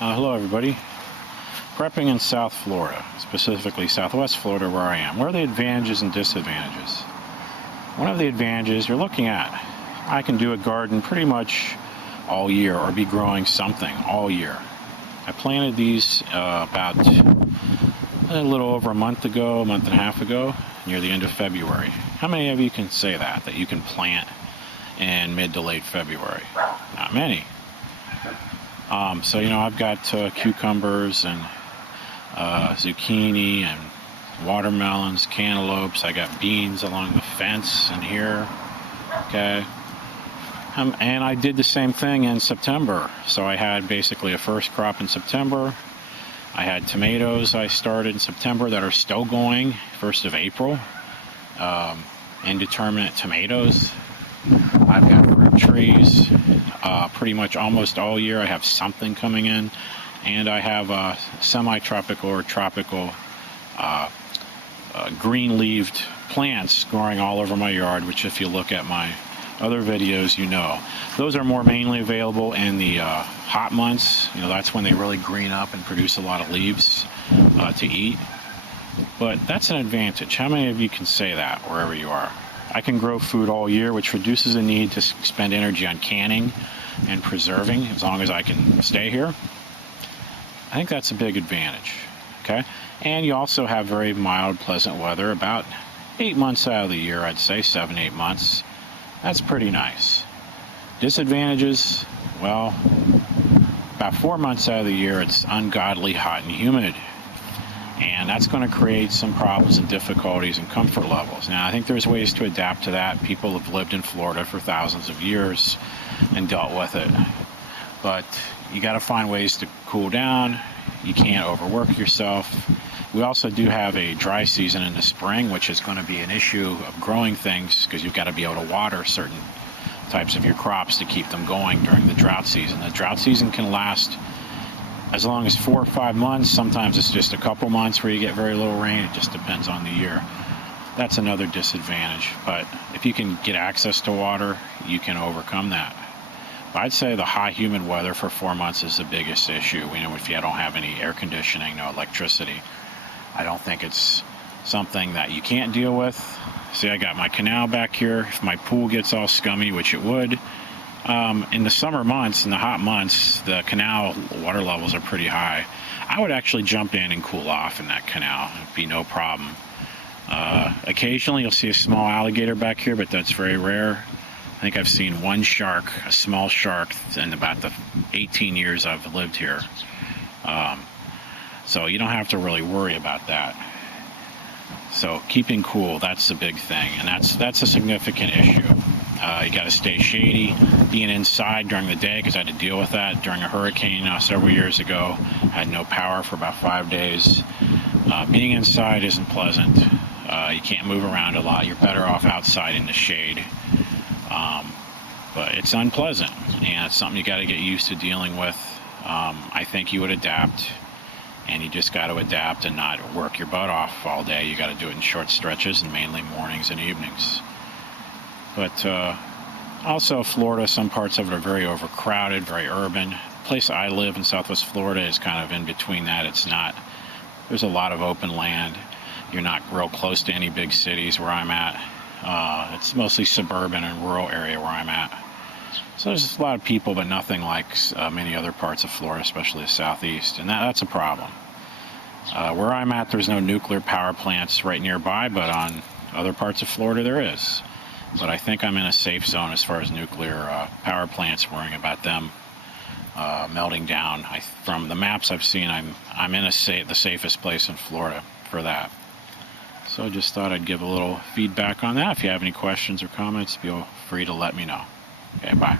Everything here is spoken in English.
Hello everybody. Prepping in South Florida, specifically Southwest Florida where I am. What are the advantages and disadvantages? One of the advantages you're looking at, I can do a garden pretty much all year or be growing something all year. I planted these about a little over a month and a half ago, near the end of February. How many of you can say that you can plant in mid to late February? Not many. So I've got cucumbers and zucchini and watermelons, cantaloupes. I got beans along the fence in here. Okay. And I did the same thing in September. So I had basically a first crop in September. I had tomatoes I started in September that are still going, 1st of April. Indeterminate tomatoes. I've got fruit trees pretty much almost all year. I have something coming in. And I have semi-tropical or tropical green-leaved plants growing all over my yard, which if you look at my other videos, you know. Those are more mainly available in the hot months. That's when they really green up and produce a lot of leaves to eat. But that's an advantage. How many of you can say that wherever you are? I can grow food all year, which reduces the need to spend energy on canning and preserving as long as I can stay here. I think that's a big advantage. Okay? And you also have very mild, pleasant weather about 8 months out of the year, I'd say 7, 8 months. That's pretty nice. Disadvantages, well, about 4 months out of the year, it's ungodly hot and humid. And that's going to create some problems and difficulties and comfort levels. Now, I think there's ways to adapt to that. People have lived in Florida for thousands of years and dealt with it. But you got to find ways to cool down. You can't overwork yourself. We also do have a dry season in the spring, which is going to be an issue of growing things because you've got to be able to water certain types of your crops to keep them going during the drought season. The drought season can last as long as 4 or 5 months. Sometimes it's just a couple months where you get very little rain. It just depends on the year. That's another disadvantage. But if you can get access to water, you can overcome that. But I'd say the hot, humid weather for 4 months is the biggest issue. If you don't have any air conditioning, no electricity, I don't think it's something that you can't deal with. See, I got my canal back here. If my pool gets all scummy, which it would, in the summer months, in the hot months, the canal water levels are pretty high. I would actually jump in and cool off in that canal. It'd be no problem. Occasionally you'll see a small alligator back here, but that's very rare. I think I've seen one shark, a small shark, in about the 18 years I've lived here. So you don't have to really worry about that. So keeping cool, that's the big thing, and that's a significant issue. You got to stay shady. Being inside during the day, because I had to deal with that during a hurricane several years ago. I had no power for about 5 days. Being inside isn't pleasant. You can't move around a lot. You're better off outside in the shade. But it's unpleasant, and it's something you got to get used to dealing with. I think you would adapt. And you just got to adapt and not work your butt off all day. You got to do it in short stretches and mainly mornings and evenings. But also Florida, some parts of it are very overcrowded, very urban. The place I live in Southwest Florida is kind of in between that. There's a lot of open land. You're not real close to any big cities where I'm at. It's mostly suburban and rural area where I'm at. So there's a lot of people, but nothing like many other parts of Florida, especially the southeast, and that's a problem. Where I'm at, there's no nuclear power plants right nearby, but on other parts of Florida there is. But I think I'm in a safe zone as far as nuclear power plants, worrying about them melting down. From the maps I've seen, I'm in the safest place in Florida for that. So I just thought I'd give a little feedback on that. If you have any questions or comments, feel free to let me know. Okay, bye.